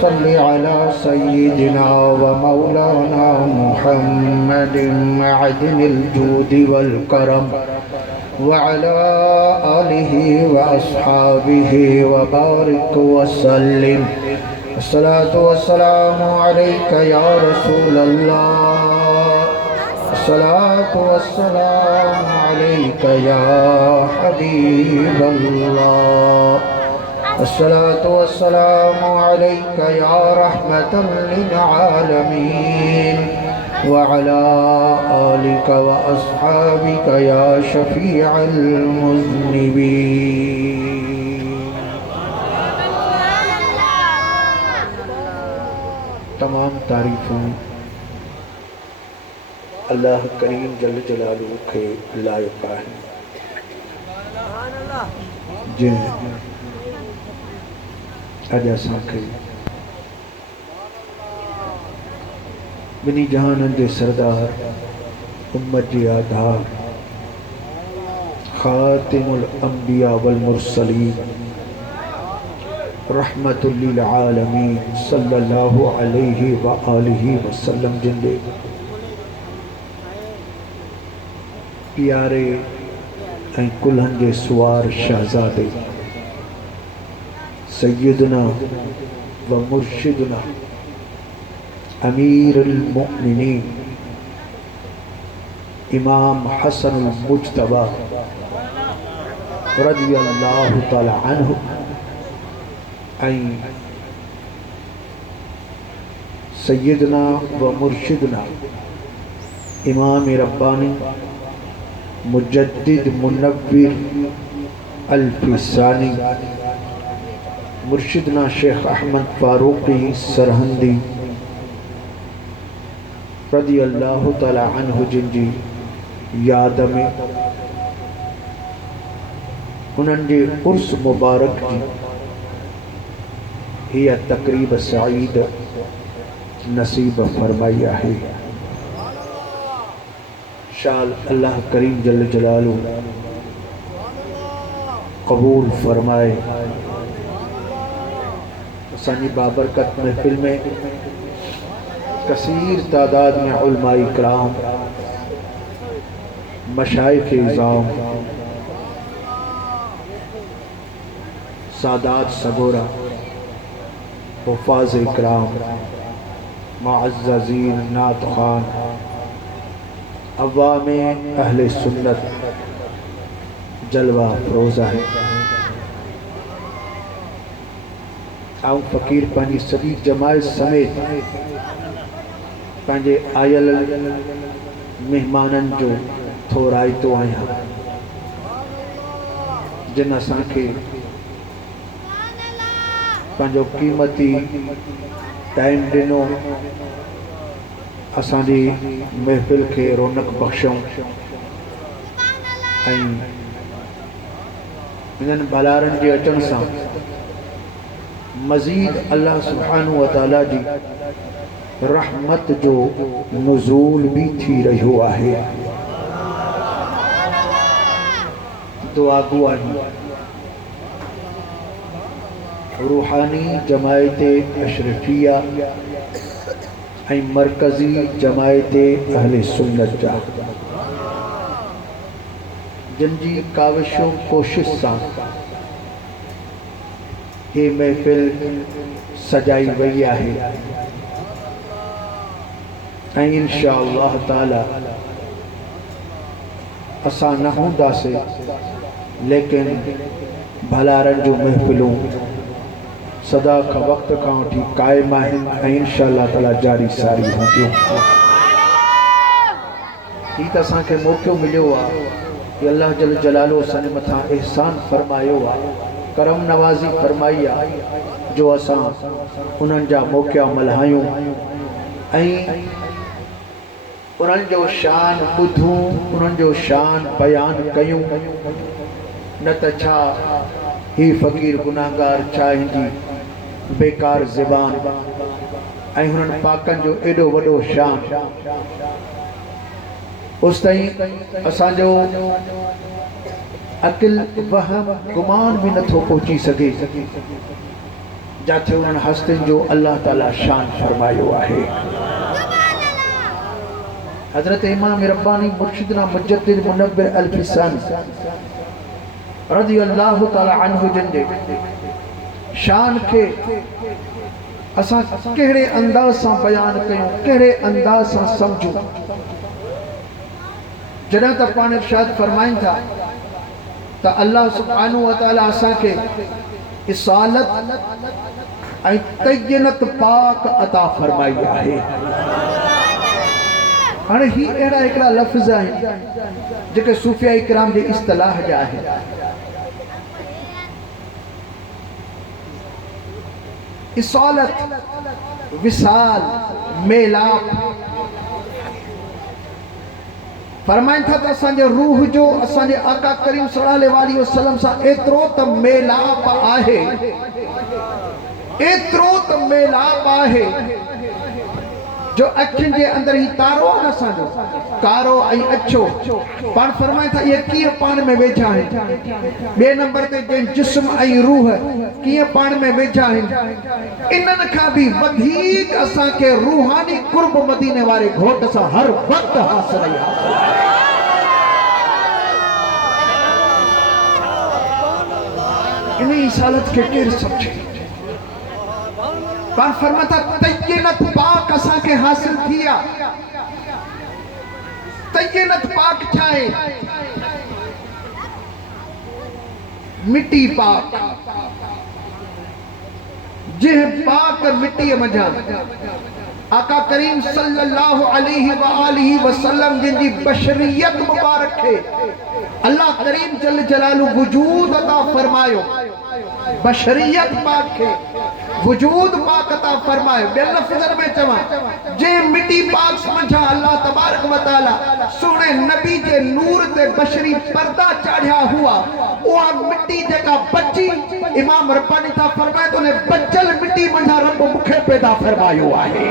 सल्लि अला सय्यिदिना व मौलाना मुहम्मदिन मअदिनिल जूदि वल करम व अला आलिहि व अस्हाबिहि व बारिक व सल्लिम। अस्सलातु वस्सलामु अलैका या रसूलल्लाह, अस्सलातु वस्सलामु अलैका या हबीबल्लाह, अस्सलातु वस्सलामु अलैका या रहमतल लिल आलमीन व अला आलिका व अस्हाबिका या शफीअल मुज़निबीन। तमाम तारीफ़ों अल्लाह करीम जल जलालहू के लायक है, जिन अज असांखे बिनी जहाननि जे सरदार उम्मत जे आधार खातिमुल अंबिया वल मुरसलीन रहमतुल लिल आलमीन सल्लल्लाहु अलैहि व आलिहि वसल्लम जिंदे प्यारे ऐं कुल्हनि जे सुवार शहज़ादे सय्यदना व मुर्शिदना अमीरुल मुमिनीन इमाम हसनुल मुज्तबा रज़ियल्लाहु तआला अन्हु ऐं सय्यदना व मुर्शिदना इमाम रब्बानी मुजद्दिद मुनव्विर अल-फ़िसानी मुर्शिदना शेख अहमद फारूकी सरहंदी रज़ियल्लाहु तआला अन्हु जिनजी याद में उन्हनि जे उर्स मुबारक जी हीअ तक़रीब सईद नसीब फरमाई आहे। शाल अल्लाह करीम जल जलालहू कबूल फरमाए। असांजी बाबरकत महफिल में कसीर तादाद में उलमाए इकराम, मशाइख इज़ाम, सादात सगोरा, हुफ़ाज़ इकराम, मुअज़्ज़ज़ीन, नात ख़ान, अवामे अहले सुन्नत जलवा फरोज़ है। आऊं फ़कीर पंहिंजी सॼी जमायत समेत पंहिंजे आयल मेहमाननि जो थोराइतो आहियां, जिन असांखे पंहिंजो क़ीमती टाइम ॾिनो, असांजी महफ़िल खे रौनक बख़्शऊं ऐं इन्हनि भलारनि जे अचण सां मज़ीद अल्लाह सुब्हानहू व तआला जी रहमत जो नुज़ूल भी थी रहियो आहे। दुआ गो आहियूं रूहानी जमायत अशरफिया ऐं मरकज़ी जमायत अहले सुन्नत जा जिनजी काविशों कोशिश सां ये महफिल सजाई वही आहे ऐं इंशाअल्लाह ताला असां न हूंदासीं, लेकिन भलारनि जूं महफिलूं सदा का वक्त का वठी कायम आहिनि ऐं इंशाअल्लाह ताला जारी सारी हूंदियूं। हीअ त असांखे मौक़ो मिलियो आहे कि अल्लाह जल जलालो असांजे मथां एहसान फरमायो आहे, करम नवाज़ी फरमाई आहे, जो असां उन्हनि जा मौक़ा मल्हायूं ऐं उन्हनि जो शान ॿुधूं, उन्हनि जो शान बयान कयूं। न त छा ही फ़कीर गुनाहगार छा हिंदी बेकार ज़बान ऐं हुननि पाकनि जो एॾो वॾो शान उस ताईं असांजो अकिल वहम गुमान भी नथो पहुची सके, जाते उन्हनि हस्तिन जो अल्लाह ताला शान फरमायो आहे। हजरत इमाम रब्बानी मुर्शिदना मुजद्दिद मुनव्विर अल-फिसानी रज़ियल्लाहु ताला अन्हु जिंदे शान के असां कहिड़े अंदाज सां बयान कयूं, कहिड़े अंदाज सां समझूं। जॾहिं त पाण इरशाद फरमाइनि था त अल्लाह सुब्हानहु व तआला असां के इसालत ऐं तय्यनत पाक अता फरमाई आहे। हाणे ही अहिड़ा हिकिड़ा लफ़्ज़ आहिनि जेके सूफ़िया इकराम जे इस्तिलाह जा आहिनि। इसालत, विसाल, मेलाप फरमाइनि था त असांजे रूह जो असांजे आका करीम सल्लल्लाहु अलैहि वसल्लम सां एतिरो त मेलाप आहे, एतिरो त मेलाप आहे जो अखियुनि जे अंदर ही तारो आहे न असांजो, कारो ऐं अछो। पाण फरमाइनि था इहे कीअं पाण में वेझा आहिनि। ॿिए नंबर ते जंहिं जिस्म ऐं रूह कीअं पाण में वेझा आहिनि। इन्हनि खां बि वधीक असांखे रूहानी कुर्ब मदीने वारे घोट सां हर वक़्तु हासिल आहे। इन इसालत खे केरु सम्झे। पाण फरमाता तय्यनत पाक असां के हासिल किया। तय्यनत पाक छा आहे? मिट्टी पाक, जिह पाक मिट्टी मझा आका करीम सल्लल्लाहु अलैहि वसल्लम जिनकी बशरियत मुबारक है अल्लाह करीम जल जलालु वजूद अता फरमायो। बशरियत पाक है, वजूद पाक अता फरमायो। बे लफ्ज़न में चवा जे मिट्टी पाक समझा अल्लाह तबारक व तआला सोने नबी के नूर ते बशरी पर्दा चढ़िया हुआ। वो मिट्टी जेका बची इमाम रब्बानी था फरमाए तो ने बचल मिट्टी मझा रब मुखे पैदा फरमायो आहे।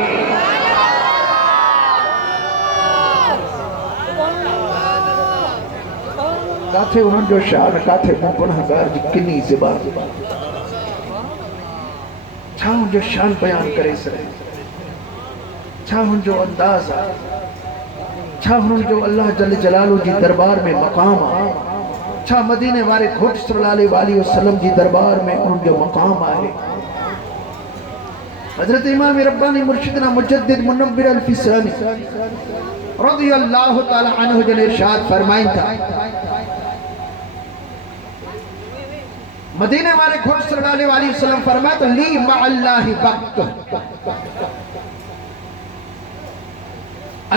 काथे उन्हनि जो शान, काथे गुनाहगार जी किनी ज़बान, छा उनजो शान बयान करे सघे, छा उनजो अंदाज़ आहे, छा उनजो अल्लाह जल जलालु जी दरबार में मक़ाम आहे, छा मदीने वारे घोट सल्लल्लाहु अलैहि वसल्लम जी दरबार में उनजो मक़ाम आहे। हजरत इमाम रब्बानी मुर्शिदना मुजद्दिद मुनव्विर अल-फिसानी रज़ियल्लाहु ताला अन्हु जन इरशाद फरमाइनि था मदीने वाले घोट सल्लल्लाहु अलैहि वसल्लम फरमाया तो ली मअल्लाहि वक्त,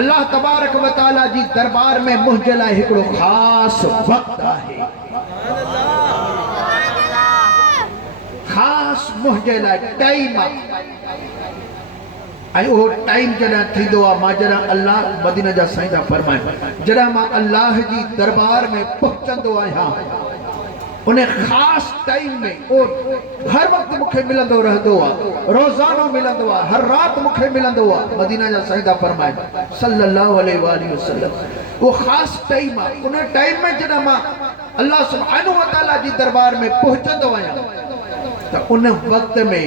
अल्लाह तबारक व तआला जी दरबार में मुंहिंजे लाइ हिकिड़ो ख़ास वक्त आहे। ख़ास मुंहिंजे लाइ टाइम आहे। ऐं उहो टाइम जॾहिं थींदो आहे मां जॾहिं अल्लाह मदीने जा साईं था फरमाइनि जॾहिं मां अल्लाह जी दरबार में पहुचंदो आहियां उन ख़ास टाइम में ओ हर वक्त मुखे मिलंदो रहंदो आहे, रोज़ानो मिलंदो आहे, हर रात मुखे मिलंदो आहे। मदीना जा साईं था फरमाइनि सल्लल्लाहु अलैहि वसल्लम वो ख़ास टाइम आहे। उन टाइम में जॾहिं मां अल्लाह सुब्हानहु व तआला जी दरबार में पहुचंदो आहियां त उन वक्त में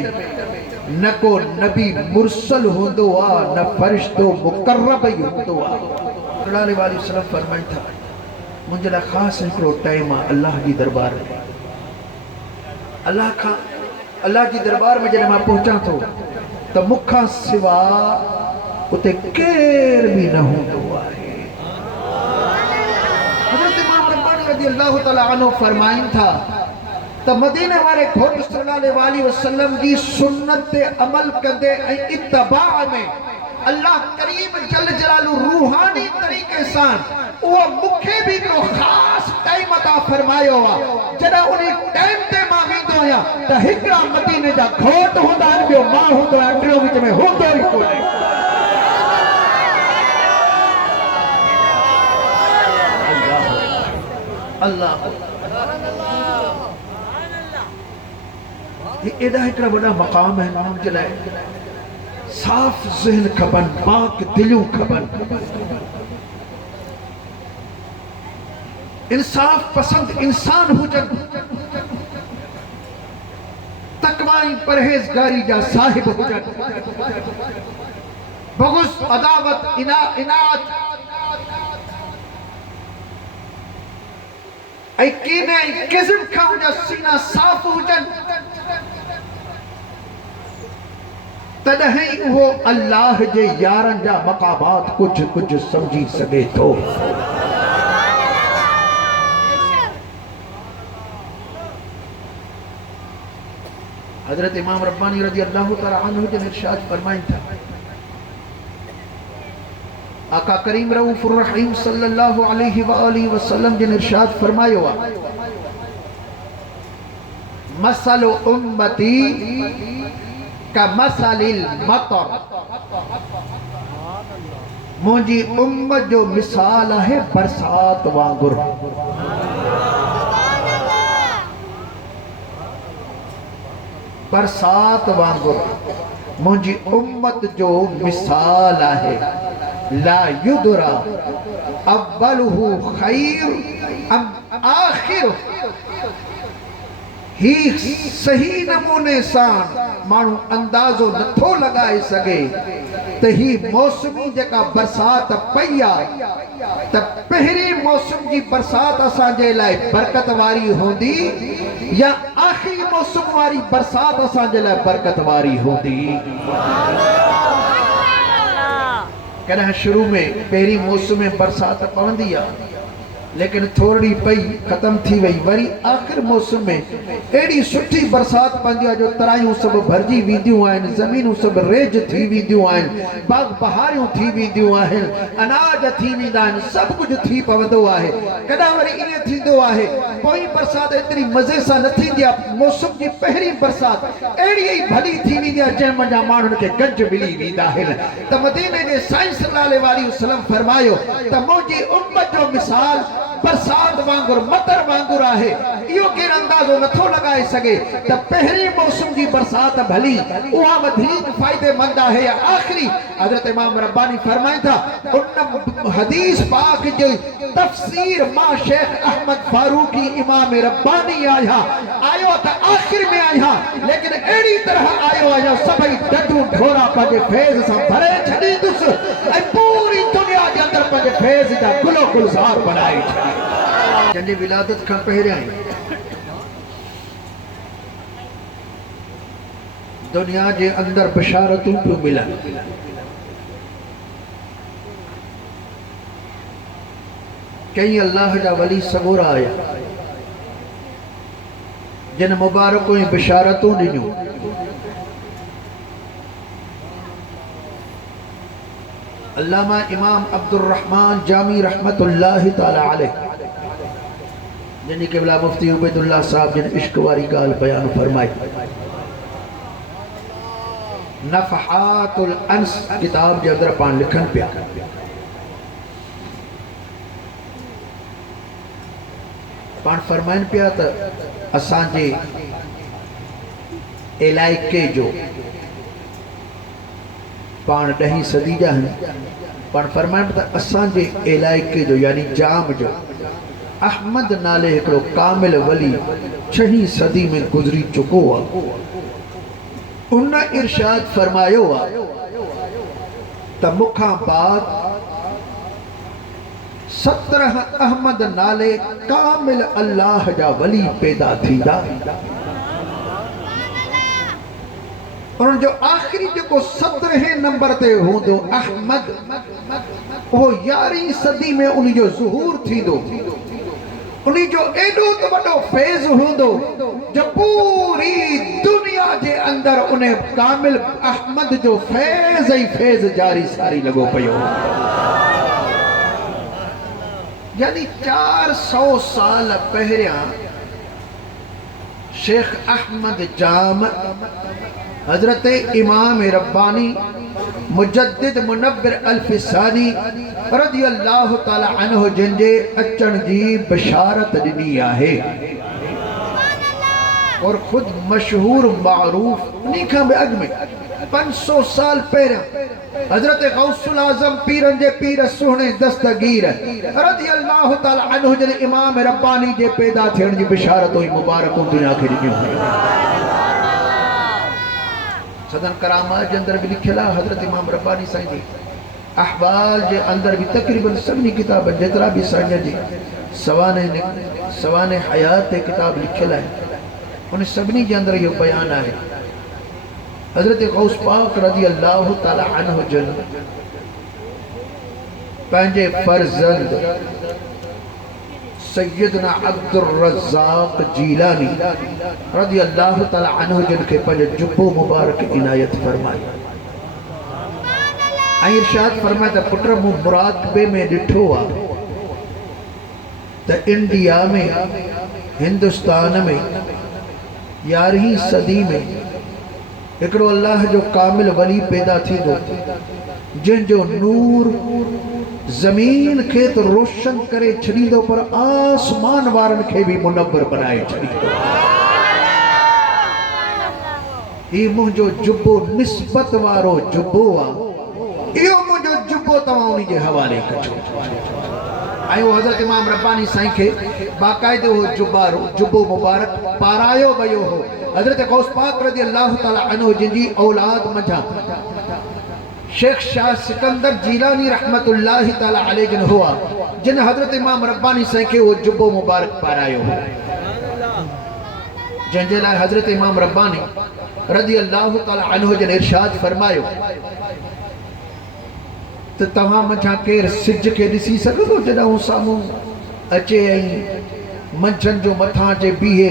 न को नबी मुरसल हूंदो आहे, न फरिश्तो मुकर्रब ही हूंदो आहे। सल्लल्लाहु अलैहि वसल्लम फरमाइनि था मुझे लाइ ख़ासि हिकिड़ो टाइम आहे अल्लाह जी दरबार में। अल्लाह जी दरबार में जॾहिं मां पहुचां थो त मूंखां सिवा उते केर भी न हूंदो आहे। हज़रत इमाम रब्बानी रज़ियल्लाहु तआला अन्हु फरमाइनि था त मदीने वाले घोट सल्लल्लाहु अलैहि वसल्लम जी सुन्नत ते अमल कंदे ऐं इत्तिबा में अल्लाह करीम जल जलालु रूहानी तरीक़े सां वो मुखे भी हिकिड़ो ख़ास टाइम अता फरमायो आहे। जॾहिं उन टाइम ते मां वेंदो आहियां त हिकिड़ा मदीने जा घोट हूंदा आहिनि, ॿियो मां हूंदो आहियां, टियों विच में हूंदो ई कोन्हे। अल्लाह ये एॾा हिकिड़ा वॾा मक़ाम आहिनि माण्हुनि जे लाइ। साफ़ ज़हन खपनि, पाक दिलियूं खपनि, इंसाफ पसंद इंसान हुजनि। तकवाई परहेज़गारी जा साहिब हुजन, बग़ुज़ अदावत इनात ऐं कीने ऐं किज़्म खां उनजा सीना साफ़ हुजन, तॾहिं उहो अल्लाह जे यारनि जा मक़ामात कुझु कुझु समझी सघे थो। हज़रत इमाम रब्बानी रज़ी अल्लाह तआला अन्हु जन इरशाद फरमाइनि था, आका करीम रऊफ़ुर रहीम सल्लल्लाहु अलैहि व आलिहि वसल्लम जन इरशाद फरमायो आहे, मसल उम्मती का मसलिल मतर, मुंहिंजी उम्मत जो मिसाल आहे बरसात वांगुर। बरसात वांगुर मुंहिंजी उम्मत जो मिसाल आहे। ला युदरा अव्वलुहु खैर अम आखिर, ही सही नमूने सां माण्हू अंदाज़ो नथो लॻाए सघे त ही मौसमी जेका बरसात पई आहे त पहिरीं मौसम जी बरसात असांजे लाइ बरकत वारी हूंदी या आख़िरी मौसम वारी बरसात असांजे लाइ बरकत वारी हूंदी। कॾहिं शुरू में पहिरीं मौसम में बरसात पवंदी आहे, लेकिन थोड़ी पई ख़त्म थी वई, वरी आख़िर मौसम में एड़ी सुठी बरसात पवंदी आहे जो तरायूं सभु भरिजी वेंदियूं आहिनि, ज़मीनूं सभु रेज थी वेंदियूं आहिनि, बाग बहारियूं थी वेंदियूं आहिनि, अनाज थी वेंदा आहिनि, सभु कुझु थी पवंदो आहे। कॾहिं वरी ईअं थींदो आहे पोइ बरसात एतिरी मज़े सां न थींदी आहे, मौसम जी पहिरीं बरसात अहिड़ी ई भली थी वेंदी आहे जंहिं मंझां माण्हुनि खे गंज मिली वेंदा आहिनि। त मदीने जे साईं सल्लल्लाहु अलैहि वसल्लम फरमायो त मुंहिंजी उम्मत जो मिसाल बरसात वांगुर मतर वांगुर आहे। इहो केरु अंदाज़ो नथो लॻाए सघे त पहिरीं मौसम जी बरसात भली उहा वधीक फ़ाइदेमंद आहे या आख़िरी। हज़रत इमाम रब्बानी फरमाइनि था, उन हदीस पाक जो तफ़सीर मां शेख अहमद फारूकी इमाम रब्बानी आयो त आख़िर में आहियां, लेकिन अहिड़ी तरह आयो आहियां सभई डडूं ढोरा पंहिंजे फैज़ सां भरे छॾींदुसि ऐं पूरी दुनिया जे अंदरि पंहिंजे फैज़ जा गुलो गुलज़ार बनाए छॾींदुसि। जंहिंजी विलादत खां पहिरियां ई दुनिया जे अंदर बशारतूं पियूं मिलनि। कई अल्लाह जा वली सगोरा आया जिन मुबारकों बशारतूं ॾिनियूं। अल्लामा इमाम अब्दुर रहमान जामी रहमतुल्लाहि ताला अलैह, जिनकी क़िबला मुफ्ती उबैदुल्लाह साहब जिन इश्क वारी ॻाल्हि बयान फरमाई, नफ़हातुल अंस किताब जे अंदर पाण लिखनि पिया, पाण फरमाइनि पिया त असांजे इलाइक़े जो पाण 10वीं सदी जा आहिनि, पाण फरमाइनि त असांजे इलाइक़े जो यानी जाम जो अहमद नाले हिकिड़ो कामिल वली 6वीं सदी में गुज़री चुको आहे। उन इरशाद फरमायो आहे त मूंखां बाद 17 अहमद नाले कामिल अल्लाह जा वली पैदा थींदा। उन जो आख़िरी जेको 17 नंबर ते हूंदो अहमद, वो 11वीं सदी में उन जो ज़ुहूर थींदो। उन जो एडो तो वडो फैज़ हूंदो जो पूरी दुनिया जे अंदर उन कामिल अहमद जो फैज़ ही फैज़ जारी सारी लगो पियो। यानी 400 साल पहिरियां शेख अहमद जाम हजरत इमाम रब्बानी मुजद्दिद मुनव्विर अल्फिसानी रज़ियल्लाहु ताला अन्हु जिनजे अचण जी बशारत ॾिनी आहे और खुद मशहूर मारूफ उन्हीं खां बि अॻु में 500 साल पहिरियां हजरत गौसुल आज़म पीरन जे पीर सुहिणे दस्तगीर रज़ियल्लाहु ताला अन्हु जिन इमाम रब्बानी जे पैदा थियण जी बशारतूं मुबारकूं दुनिया खे ॾिनियूं। सदन करामात जे अंदर भी लिखियल आहे हज़रत इमाम रब्बानी साईं जी अहवाल जे अंदर भी तकरीबन सभी किताब जेतरा भी साईं जी सवाने हयात ते किताब लिखियल आहे उन सभी जे अंदर यो बयान आहे हज़रत गौस पाक रज़ी अल्लाह ताला अन्हु जन पंहिंजे फर्जंद सैयदना अब्दुल रज़्ज़ाक़ जीलानी रज़ी अल्लाह ताला अन्हु जिन खे पंहिंजो जुब्बो मुबारक इनायत फरमाई ऐं इरशाद फरमाया त पुट मूं मुराक़बे में ॾिठो आहे त इंडिया में हिंदुस्तान में 11वीं सदी में हिकिड़ो अल्लाह जो कामिल वली पैदा थींदो जंहिंजो नूर ज़मीन खे तो रोशन करे छॾींदो पर आसमान वारनि खे भी मुनव्वर बनाए छॾींदो ही मुंहिंजो जुब्बो निस्बत वारो जुब्बो आहे इहो मुंहिंजो जुब्बो तव्हां उन जे हवाले कजो ऐं वो हज़रत इमाम रब्बानी साईं खे बाक़ाइदे हो जुब्बो मुबारक पारायो वियो हो हज़रत गौस पाक रज़ी अल्लाह ताला अन्हु जिनजी औलाद मंझां शेख शाह सिकंदर जीलानी रहमतुल्लाह ताला अलैह जिन हुआ जिन हज़रत इमाम रब्बानी साईं खे वो जुब्बो मुबारक पारायो हो जंहिंजे लाइ हज़रत इमाम रब्बानी रज़ी अल्लाह ताला अन्हु जिन इरशाद फरमायो त तव्हां मंझां केरु सिज खे ॾिसी सघंदो जॾहिं हू साम्हूं अचे ऐं मंझंदि जो मथां अचे बीहे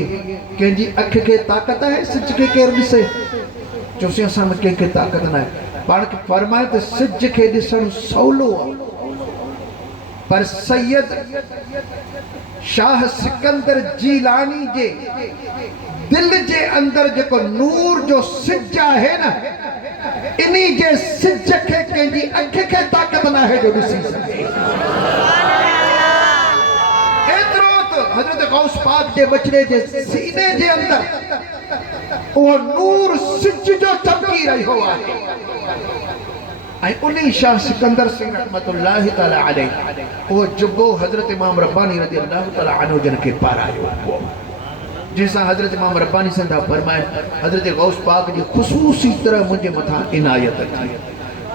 कंहिंजी अखि खे ताक़त आहे सिज खे केरु ॾिसे चयोसीं असां में कंहिंखे ताक़त न आहे पाण खे फरमाए त सिज खे ॾिसणु सवलो आहे पर सैयद शाह सिकंदर जीलानी जे दिल जे अंदर जेको नूर जो सिज आहे न इन्ही जे सिज खे कंहिंजी अखि खे ताक़त न आहे जो ॾिसी सघे एतिरो त हज़रत गौस पाक जे बचड़े जे सीने जे अंदर उहो नूर सिज जो चमकी रहियो आहे ऐं उन्ही शाह सिकंदर सिंह रहमतुल्लाह ताला अलैह उहो जुब्बो हज़रत इमाम रब्बानी रज़ी अल्लाह ताला अन्हु जन खे पारायो जैसा हज़रत इमाम रब्बानी संदा फरमाए हज़रत गौस पाक जी ख़ुसूसी तरह मुझे मथा इनायत थी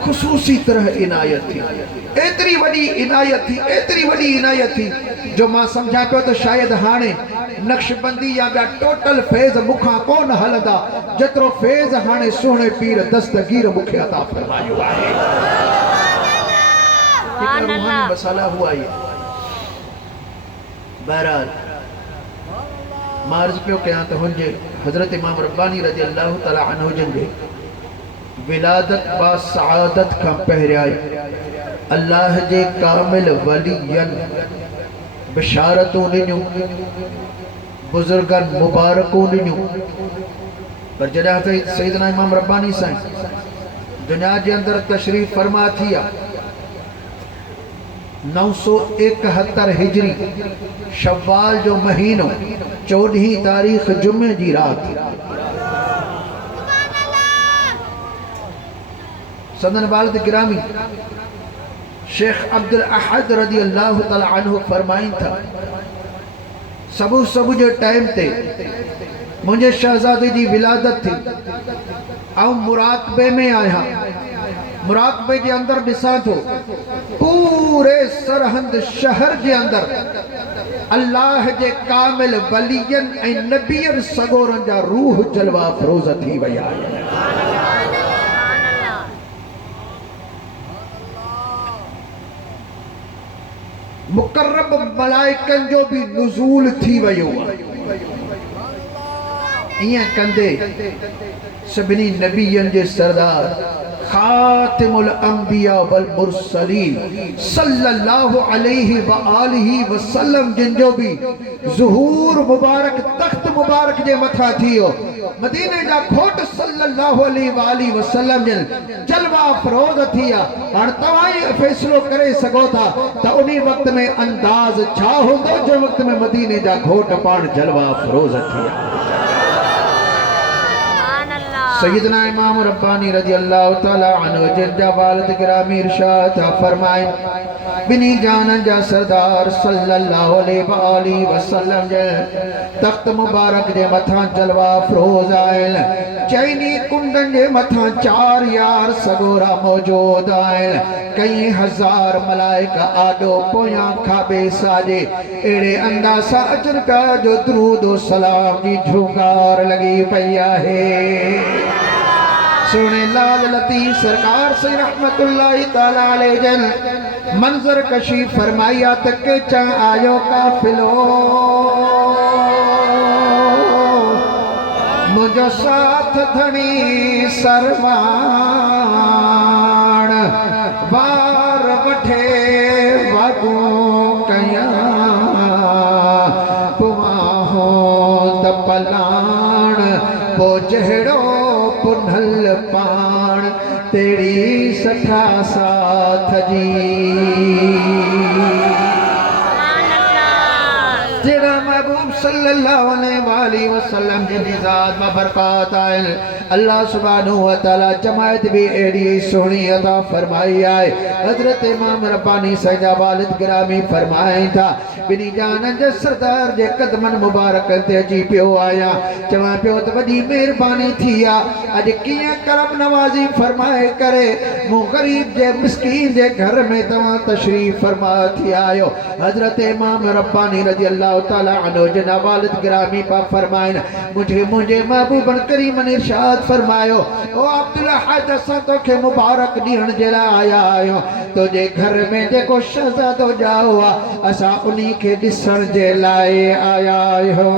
ख़ुसूसी तरह इनायत थी एतरी वडी इनायत थी जो मां समझा पियो तो शायद हाणे नक्शबंदी या ॿिया टोटल फैज़ मुखां कोन हलंदा जेतिरो फैज़ हाणे सुहिणे पीर दस्तगीर मूंखे अता फरमायो आहे रूहानी मसाला हुआ ये बहरहाल मार्ज पियो कयां त हुनजे हज़रत इमाम रब्बानी रज़ी अल्लाह ताला अन्हु जिन जे विलादत बा सआदत खां पहिरियां अल्लाह जे कामिल वलियन बिशारतूं ॾिनियूं बुजुर्गन मुबारकूं ॾिनियूं पर जॾहिं त सैयदना इमाम रब्बानी साईं दुनिया जे अंदर तशरीफ़ फरमा थी आहे 971 हिजरी शव्वाल जो महीनो 14 तारीख जुमे जी रात सदन वालिद गिरामी शेख अब्दुल अहद रज़ी अल्लाह ताला अन्हु फरमाइन था सबु जे टाइम ते मुझे शहजादे जी विलादत थी ऐं मुराक़बे में आया मुराक़बे के अंदर ॾिसां थो पूरे सरहंद शहर के अंदर अल्लाह जे कामिल वलियन ऐं नबियन सगोरन जा रूह जलवा फरोज़ थी विया मुकर्रब मलाइकन जो भी नुज़ूल थी वियो इं कंदे सभिनी नबियन जे सरदार खातिमुल अंबिया वल मुरसलीन सल्लल्लाहु अलैहि व आलिहि वसल्लम जिन जो भी ज़ुहूर मुबारक तख्त मुबारक जे मथा थियो मदीने जा खोट सल्लल्लाहु अलैहि व आलिहि वसल्लम जिन जलवा फरोज़ थिया हाणे तव्हां ई फ़ैसिलो करे सघो था त उन वक्त में अंदाज़ छा हूंदो जो वक्त में मदीने जा खोट पाण जलवा फरोज़ थिया सैयदना इमाम रब्बानी रज़ी अल्लाह तआला अन्हु जिनजा वालिद गिरामी इरशाद फरमाए बिनी जान जा सरदार सल्लल्लाहु अलैहि वसल्लम जे तख्त मुबारक जे मथा जलवा फरोज आयल चैनी कुंडन जे मथा चार यार सगोरा मौजूद आयल कई हजार मलाइका आडो पोया खाबे साजे एड़े अंदासा अचन पिया जो दुरूद व सलाम जी झुंकार लगी पई है। सुने लाल लतीफ सरकार से रहमतुल्लाहि ताला अलैहि जन मंजर कशी फरमाया तक के चा आयो काफिलो मुझो साथ धनी सरवाण बार बठे वागू कया पुआहो तपलाण पो जहड़ो पुनल पाण तेरी सठा साथ जी जेड़ा महबूब सल्लल्लाहु अलैहि वसल्लम जी ज़ात में बरकत आयल अल्लाह सुब्हानहू व तआला जमायत भी एड़ी सोहनी अता फरमाई आए। हजरत इमाम रब्बानी सैयदा वालिद गिरामी फरमाए था बिनी जान जे सरदार जे कदमन मुबारक ते अची पियो आया चवा पियो त वडी मेहरबानी थी आ अज किया करम नवाजी फरमाए करे मु गरीब जे मिस्कीन जे घर में तवा तशरीफ फरमा थी आयो। हजरत इमाम रब्बानी रज़ी अल्लाह तआला अन्हु जना वालिद गिरामी पा फरमाइन मुझे मुझे महबूबन करीम ने इरशाद फरमायो ओ अब्दुल्ला हज असा तोखे मुबारक दीन जेला आया आयो तो जे घर में जेको शहजादो जाओ असा उन्हीं के दिसण जे लाए आया हो।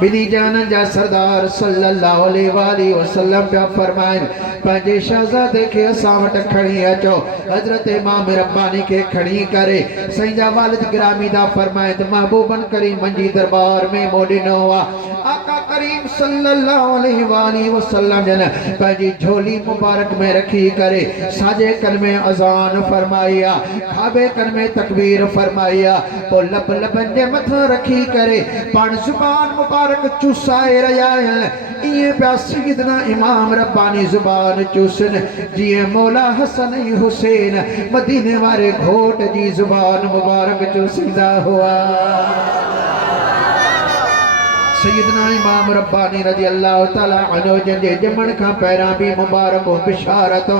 बिनी जान जा सरदार सल्लल्लाहु अलैहि वसल्लम पिया फरमाइन पंहिंजे शहजादे खे असां वटि खणी अचो। हजरत इमाम रब्बानी के खणी करे सैयदा वालिद गिरामी दा फरमाए त महबूबन करीम जी दरबार में मोडिनो आका करीम सल्लल्लाहु अलैहि वसल्लम जन पंहिंजी झोली मुबारक में रखी करे साजे कन में अजान फरमाया खाबे कन में तकबीर फरमाया पो लब लबन जे मथा रखी करे पान जुबान मुबारक चुसाए रहा है ये प्या सैयदना इमाम रब्बानी जुबान चुसन जिए मौला हसन हुसैन मदीने वाले घोट जी जुबान मुबारक चुसीदा हुआ। सैयदना इमाम रब्बानी रज़ी अल्लाह तआला अन्हु जे जमण का पैरा भी मुबारक बिशारतो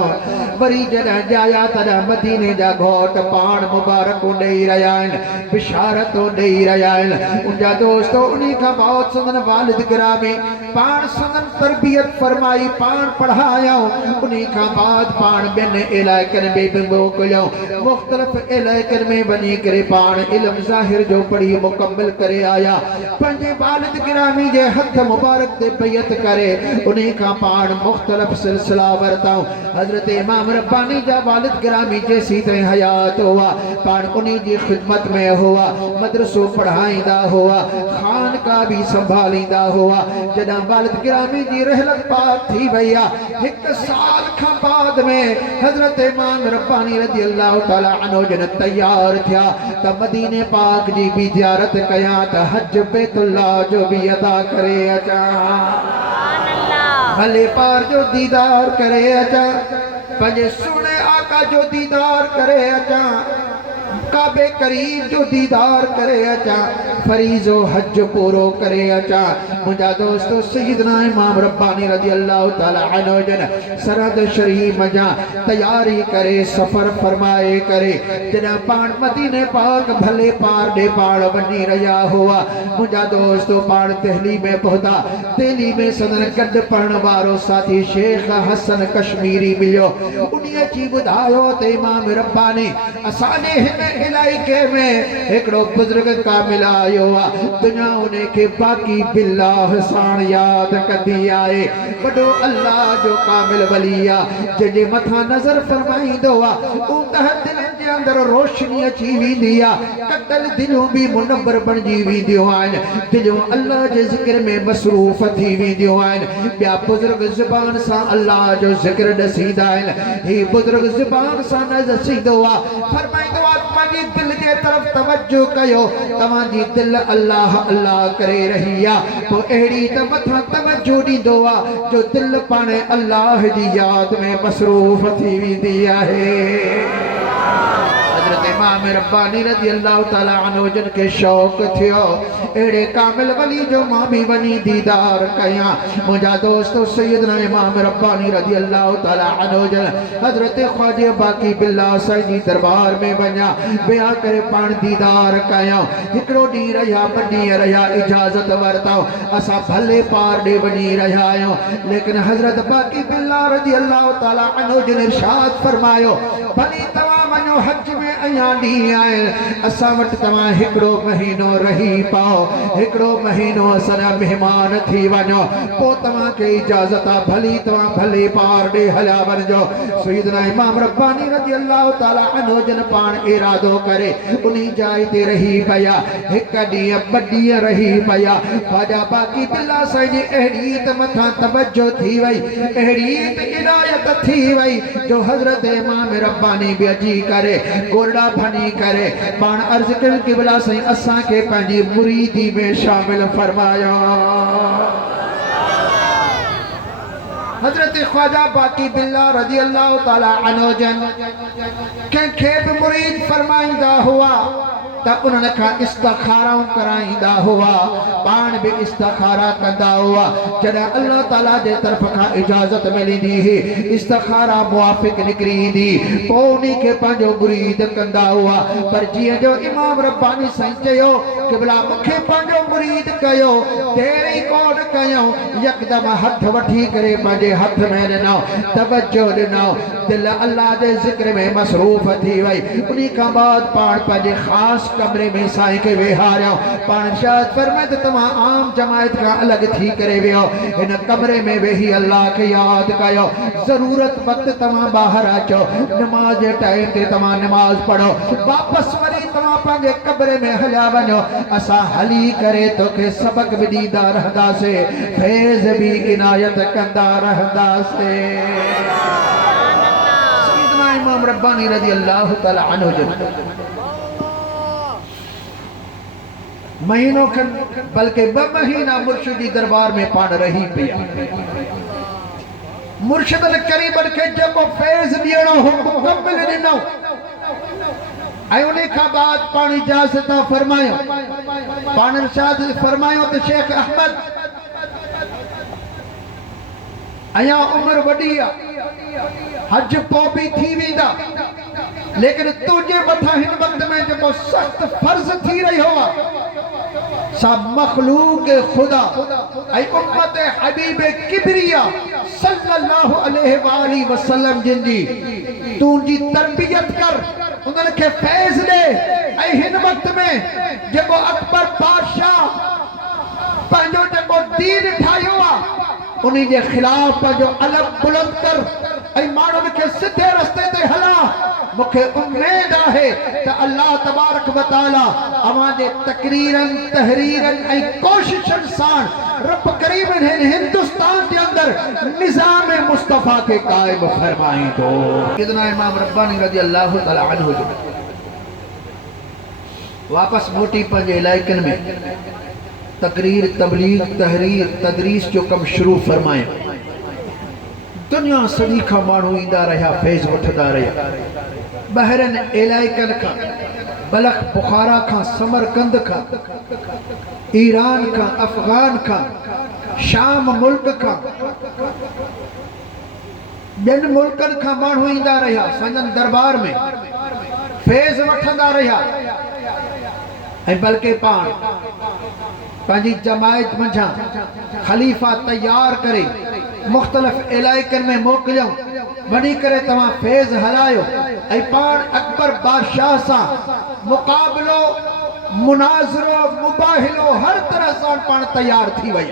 वरी जॾहिं जाया तॾहिं मदीने जा घोट पाण मुबारक ॾेई रहिया आहिनि बिशारतो ॾेई रहिया आहिनि उनजा दोस्तो उन्हीं खां बाद संदन वालिद गिरामी पाण संदन तरबियत फरमाई पाण पढ़ाया उन्हीं खां बाद पाण ॿियनि इलाइक़नि में बि मोकिलियो मुख़्तलिफ़ इलाइक़नि में वञी करे पाण इल्म ज़ाहिर जो पढ़ी मुकम्मल करे आया पंहिंजे वालिद गिरामी जे हथ मुबारक ते बैयत करे उन्हीं का पाण मुख्तलिफ सिलसिला वरताऊं। हजरत इमाम रब्बानी जा वालिद गिरामी जैसी तरह हयात हुआ पाण उन्हीं जी खिदमत में हुआ मदरसो पढ़ाईंदा हुआ खान का भी संभालींदा हुआ। जॾहिं वालिद गिरामी जी रहलत पाक थी वई आहे हिक साल खां बाद में हजरत इमाम रब्बानी रज़ी अल्लाह तआला अन्हु जन तैयार थिया त मदीने पाक जी भी ज़ियारत कया त हज बैतुल्लाह जो भी अदा करे अचा भले पार जो दीदार करे अचा पंहिंजे सुहिणे आका जो दीदार करे अचा काबे करीम जो दीदार करे अचा फरीजो हज पूरो करे अचा। मुझा दोस्तों सैयदना इमाम रब्बानी रज़ी अल्लाह तआला अन्हु जन सरहद शरीफ मजा तैयारी करे सफर फरमाए करे जॾहिं पाण मदीने पाक भले पार दे पाण वञी रहिया हुआ मुझा दोस्तों पाण दिल्ली में पहुता दिल्ली में सदन गॾु पढ़ण वारो साथी शेख हसन कश्मीरी मिलियो उन्हीं जी ॿुधायो त इमाम रब्बानी असांजे हिन इलाइके में हिकिड़ो बुजुर्ग कामिल आयो आहे दुनिया उन्हें के बाक़ी बिल्लाह साण याद कंदी आहे वॾो अल्लाह जो कामिल वली आहे जंहिंजे मथां नज़र फरमाईंदो आहे उ तह दिलनि जे अंदर रोशनी अची वेंदी आहे कतल दिलूं भी मुनव्वर बणजी वेंदियूं आहिनि दिलूं अल्लाह जे ज़िक्र में मसरूफ़ थी वेंदियूं आहिनि ॿिया बुज़ुर्ग ज़ुबान सां अल्लाह जो ज़िक्र ॾसींदा आहिनि ही बुज़ुर्ग ज़ुबान सां न ॾसींदो आहे फरमाईंदो आहे पंहिंजी दिल जे तरफ़ तवज्जो कयो तव्हांजी दिल अल्लाह अल्लाह करे रही आहे पोइ अहिड़ी त मथां तवज्जो ॾींदो आहे जो दिल पाण अल्लाह जी याद में मसरूफ़ थी वेंदी आहे हज़रत इमाम रब्बानी रज़ी अल्लाह ताला अन्हु जिन के शौक़ थियो एड़े कामिल वली जो मां भी वनी दीदार कया मुझा दोस्तों सैयदना इमाम रब्बानी रज़ी अल्लाह ताला अन्हु जिन हज़रत ख्वाजा बाकी बिल्लाह साईं जी दरबार में वञा बिया करे पाण दीदार कया हिकड़ो डी रहा बडी रहा इजाजत वरता असा भले पार दे वनी रहा आयो लेकिन हज़रत बाकी बिल्लाह रज़ी अल्लाह ताला अन्हु जिन इरशाद फरमायो भली तवा वनो हज में अया डी आए असा वट तवा हिकड़ो महीनो रही पाओ हिकड़ो महीनो असना मेहमान थी वनो पो तवा के इजाजत आ भली तवा भले पार दे हला वनजो सैयदना इमाम रब्बानी रज़ी अल्लाह ताला अन्हु जिन पान इरादो करे उनी जाय ते रही पया एक डी बडी रही पया ख्वाजा बाकी बिल्लाह साईं जी एड़ी त मथा तवज्जो थी वई एड़ी त इनायत थी वई जो हज़रत इमाम रब्बानी भी अजी करे गोरडा फनी करे पान अर्ज कर किबला साईं असा के पंहिंजी मुरीदी में शामिल फरमाया हज़रत ख्वाजा बाकी बिल्लाह रज़ी अल्लाह ताला अन्हु जन कंहिंखे बि मुरीद फरमाईंदा हुआ त उन्हनि खां इस्तिखाराऊं कराईंदा हुआ पाण भी इस्तिखारा कंदा हुआ जॾहिं अल्लाह ताला जे तरफ़ खां इजाज़त मिलंदी ही इस्तिखारा मुवाफ़िक़ निकिरी ईंदी पोइ उन्ही खे पंहिंजो मुरीद कंदा हुआ पर जीअं जो इमाम रब्बानी साईं चयो क़िबला मूंखे पंहिंजो मुरीद कयो देर ई कोन कयूं यकदमि हथ वठी करे पंहिंजे हथ में ॾिनो तवज्जो ॾिनो दिल अल्लाह जे ज़िक्र में मसरूफ़ थी वई उन्ही खां बाद पाण पंहिंजे ख़ासि कमरे में साईं के वेहारियो पाण शायद फरमाए त तव्हां आम जमायत खां अलॻि थी करे वियो हिन कमरे में वेही अल्लाह खे यादि कयो ज़रूरत वक़्त तव्हां ॿाहिरि अचो नमाज़ जे टाइम ते तव्हां नमाज़ पढ़ो वापसि वरी तव्हां पंहिंजे कमरे में हलिया वञो असां हली करे तोखे सबक बि ॾींदा रहंदासीं फैज़ बि इनायत कंदा रहंदासीं सैयदना इमाम रब्बानी रज़ी अल्लाह ताला अन्हु जन महीनों खन बल्कि 2 महीना मुर्शिदी दरबार में पाण रही पिया मुर्शिदन करीबन के जेको फैज़ ॾियणो हो मुकम्मिल ॾिनो ऐं उन खां बाद पाण इजाज़त फरमायो पाण इरशाद फरमायो त शेख अहमद अया उम्र वडी आहे हज पो भी थी वेंदा लेकिन तुझे मथा हिन वक्त में जो सख्त फर्ज थी रही हो सब मखलूक खुदा ऐ उम्मत हबीब किबरिया सल्लल्लाहु अलैहि वसल्लम जिंदी तू जी तरबियत कर उन्हनि के फैज़ दे ऐ हिन वक्त में जो अकबर बादशाह पंहिंजो जो दीन ठाहियो आहे उन्हीं के खिलाफ जो अलग बुलंद कर ऐ मानव के सीधे रास्ते ते हला मुखे उम्मीद है त अल्लाह तबारक व तआला अवांजे तकरीरन तहरीरन ऐ कोशिशन सां रब करीम ने हिंदुस्तान के अंदर निजाम मुस्तफा के कायम फरमाई तो कितना इमाम रब्बानी रज़ी अल्लाह तआला अन्हु वापस मोटी पंजे इलाइकन में तकरीर तबलीग तहरीर तदरीस जो कम शुरू फरमाया दुनिया सदी का मानू इंदा रहा फैज़ वठदा रहा बहरन इलाइकन का बलख बुखारा का समरकंद का ईरान का अफगान का शाम मुल्क का जन मुल्कन का मानू इंदा रहा संजन दरबार में फैज़ वठदा रहा बल्कि पान पंहिंजी जमायत मंझा खलीफा तैयार करे मुख्तलिफ इलाइकन में मोकिलियो वञी करे तव्हां फैज़ हलायो ऐं पाण अकबर बादशाह सां मुक़ाबिलो मुनाज़रो मुबाहिलो हर तरह सां पाण तैयार थी वई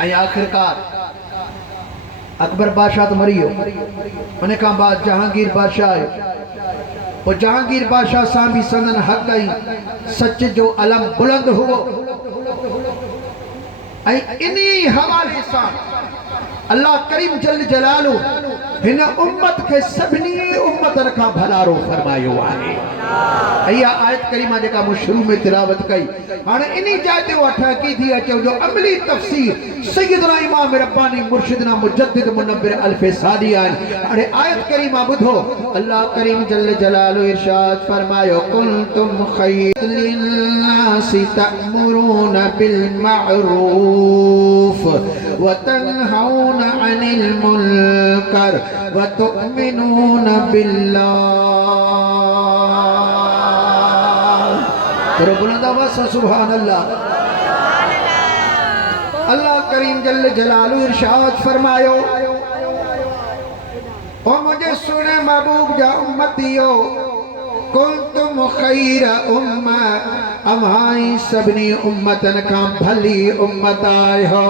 ऐं आखिरकार अकबर बादशाह तो मरी हो उन्हें कहा बाद जहांगीर बादशाह आयो वो जहांगीर बादशाह सां भी संदन हक आई सच जो अलम बुलंद हुओ इन्हीं हवाले से अल्लाह करीम जल जलालू हिन उम्मत के सभी उम्मतन का भलारो फरमायो आहे। या आयत करीमा जेका मु शुरू में तिलावत कई हाने इन्हीं जाते वठा की थी अचो जो अमली तफसीर सैयदना इमाम रब्बानी मुर्शिदना मुजद्दिद मुनव्विर अल्फे सादियान हाने आयत करीमा बुधो अल्लाह करीम जल जलालू इरशाद फरमायो कुंतुम खैरिन नासी तअमुरूना बिल मारूफ व तनहौना अनिल मुनकर व तुमिनूना बिल्लाह। करो बुलंद आवाज़ से सुभान अल्लाह। अल्लाह करीम जल्ल जलालू इरशाद फरमायो ओ मुझे सुने महबूब जा उम्मतियो कुंतुम खैरा उम्मा अमाई सबनी उम्मतन का भली उम्मत आए हो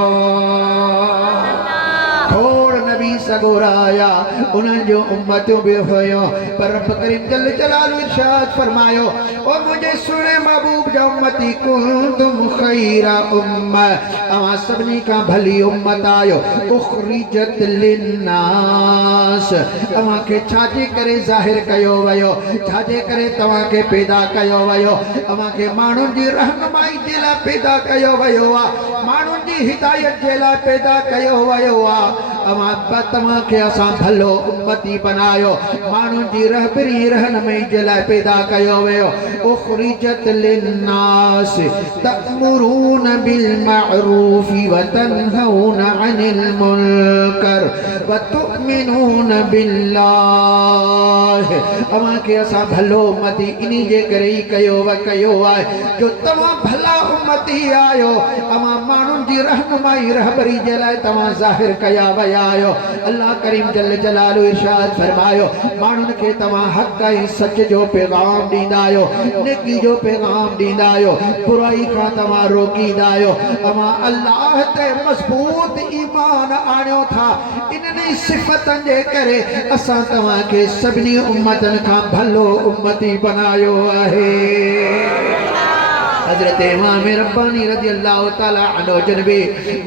थोड़ नबी सगोराया उन्हें जो उम्मतों भी होयो पर रब करीम जल जलालू इरशाद फरमायो ओ मुझे सुने महबूब जा उम्मती कुंतुम खैरा उम्मा अमा सबनी का भली उम्मत आयो उखरिजत लिन्नास अमा के छाजे करे जाहिर कयो वयो छाजे करे तवा के पैदा कयो वयो अमा के मानुन जी रहनुमाई जेला पैदा कयो वयो आ मानुन जी हिदायत जेला पैदा कयो वयो आ अमा तमा के असा भलो उम्मती बनायो मानुन जी रहबरी रहनुमाई जेला पैदा कयो वयो उखरिजत लिन्नास तअमुरून बिल मारूफ व तनहौना अनिल मुनकर व तुमिनून बिल्लाह। अमा के असा भलो उम्मती इन्हीं जे करे कयो व कयो आए जो तमा भला उम्मती आयो अमा मानुन जी रहनुमाई रहबरी जेला तमा जाहिर कया वया आयो। अल्लाह करीम जल जलालू इरशाद फरमायो मानुन के तमा हक ऐं सच जो पैगाम दींदा आयो नेकी जो पैगाम दींदा आयो बुराई का तमा रोकींदा आयो अमा अल्लाह ते मजबूत ईमान आणियो था इन्हीं सिफतन जे करे असा तमा के सभी उम्मतन का भलो उम्मती बनायो आहे। हजरत इमाम रब्बानी रज़ी अल्लाह ताला अन्हु जनबे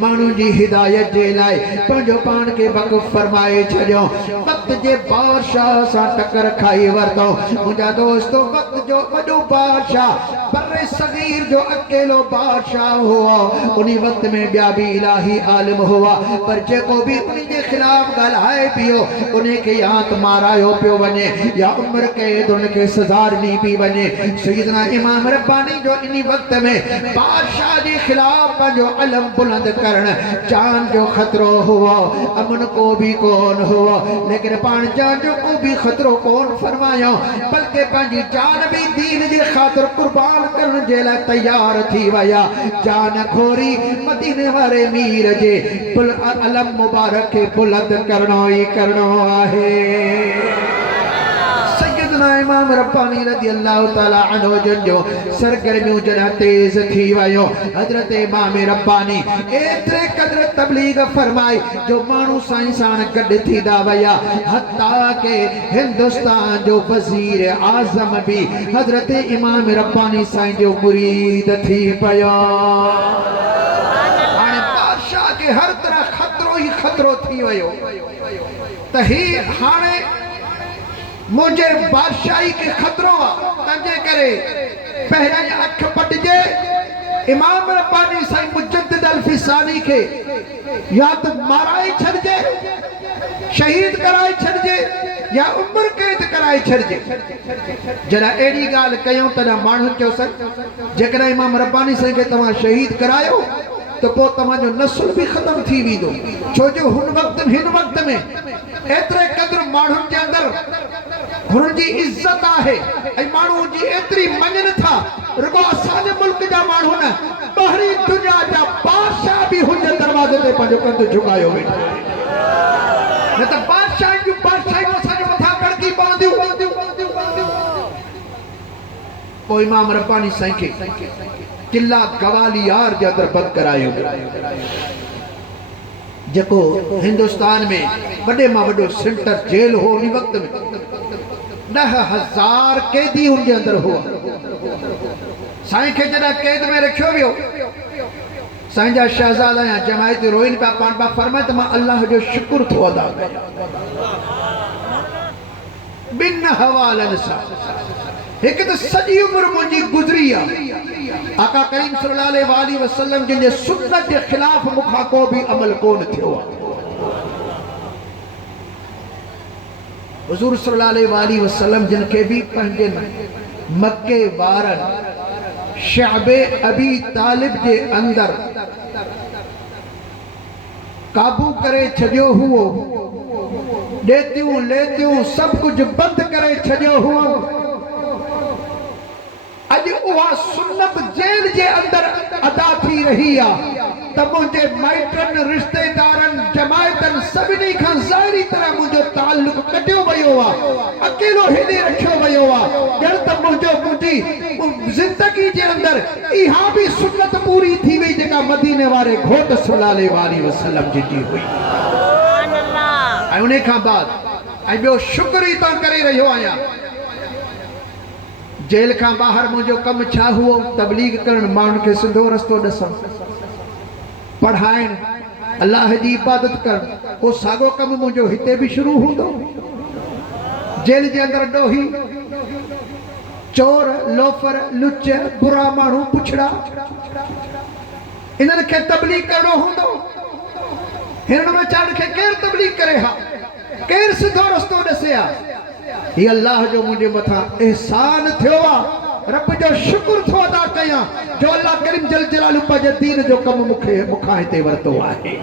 मानू जी हिदायत जे लाए पंजो पान के वक़्फ़ फरमाए छड़ियो वक्त जे बादशाह सा टक्कर खाई वरतो मुझा दोस्तों वक्त जो वडो बादशाह बर्रे सगीर जो अकेलो बादशाह हुआ उन्हीं वक्त में बिया भी इलाही आलिम हुआ पर जेको भी उन्हीं के खिलाफ गलाए पियो उन्हीं के यहाँ मारायो पियो वने या उम्र कैद उनके सजा दी पी वने। सैयदना इमाम रब्बानी जो इन्हीं वक्त में बादशाह के खिलाफ जो अलम बुलंद करण जान जो खतरो हुआ अमन को भी कौन हुआ लेकिन पान जान जो को भी खतरो कौन फरमाया बल्कि पंजी जान भी दीन की खातिर कुर्बान करन जेला तैयार थी वया जान खोरी मदीने वाले मीर जे अलम मुबारक के बुलंद करनो ही करनो आहे। इमाम रब्बानी रज़ी अल्लाह ताला अन्हु जो सरगर्मियों जना तेज थी वयो हजरत इमाम रब्बानी एतरे कदर तबलीग फरमाई जो मानू साइंसान गड थी दा वया हत्ता के हिंदुस्तान जो वजीर आजम भी हजरत इमाम रब्बानी साईं जो मुरीद थी पयो। हाने बादशाह के हर तरह खतरो ही खतरो थी वयो तही हाने मुझे बादशाही के खतरों तंजे करे पहले अख पटजे इमाम रब्बानी साईं मुजद्दिद अल्फिसानी के या तो माराए छड़जे शहीद कराए छड़जे या उम्र कैद कराए छड़जे जरा एड़ी गाल कयो तना मानू चो सर जेकरा इमाम रब्बानी साईं के तमा शहीद करायो तो पो तमा जो नस्ल भी खत्म थी वीदो छो जो हुन वक्त में एतरे कदर मानू के अंदर हुनजी इज्जत आहे ऐ मानू जी एतरी मञन था रुगो असांजे मुल्क जा मानू न बाहरी दुनिया जा बादशाह भी हुन दरवाजे ते पंहिंजो कंध झुकायो वेठो न त बादशाह जो असांजे मथां कड़की पवंदियूं पोइ इमाम रब्बानी साईं खे किला गवालियार जे अंदर बंद करायो जेको हिंदुस्तान में वॾे मां वॾो सेंटर जेल हो उन वक्त में 10,000 कैदी उनके अंदर हुआ। साईं खे जॾहिं कैद में रखियो वियो, साईं जा शहजादा या जमायती रोइन पिया पाण पिया फरमाए त मां अल्लाह जो शुक्र थो अदा कयां बिन हवालन सां। हिकु त सॼी उम्र मुंहिंजी गुज़री आहे आका करीम सल्लल्लाहु अलैहि वसल्लम जिन जे सुन्नत जे ख़िलाफ़ मूंखां को बि अमल कोन थियो आहे। हुज़ूर सल्लल्लाहु अलैहि वसल्लम जिन खे बि पंहिंजे मक्के वारनि शअबे अबी तालिब जे अंदर काबू करे छॾियो हुओ, ॾेतियूं लेतियूं सभु कुझु बंदि करे छॾियो हुओ। अॼु उहा सुन्नत जेल जे अंदर अदा थी रही आहे त मुंहिंजे माइटनि रिश्तेदारनि जमायतनि सभिनी खां ज़ाहिरी तरह मुंहिंजो ताल्लुक कटियो वियो आहे, अकेलो हेॾे रखियो वियो आहे ॼण त मुंहिंजी ज़िंदगी जे अंदर इहा बि सुन्नत पूरी थी वई जेका मदीने वारे घोट सल्लल्लाहु अलैहि वसल्लम जी हुई। ऐं उन खां बाद ऐं ॿियो शुक्र ई तो करे रहियो आहियां। जेल खां ॿाहिरि मुंहिंजो कमु छा हुओ? तबलीग करणु, माण्हुनि खे सिधो रस्तो ॾसणु, पढ़ाइणु, अल्लाह जी इबादत करणु। उहो साॻियो कमु मुंहिंजो हिते बि शुरू हूंदो। जेल जे अंदरि ॾोही, चोर, लोफर, लुच, बुरा माण्हू, पुछड़ा, इन्हनि खे तबलीग करणो हूंदो। हिननि वीचारनि खे केरु तबलीग करे हा? केरु सिधो रस्तो ॾसे हा? ही अल्लाह जो मुझे मथा एहसान थियो आहे। रब जो शुक्र थो अदा कयां जो अल्लाह करीम जल जलालहू पंहिंजे दीन जो कम मूंखां हिते वरितो आहे।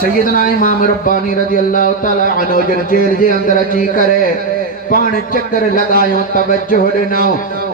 सैयदना इमाम रब्बानी रज़ी अल्लाह ताला अन्हु जिन जेल जे अंदर अची करे पाण चक्कर लगायो, तवज्जो ॾिनो,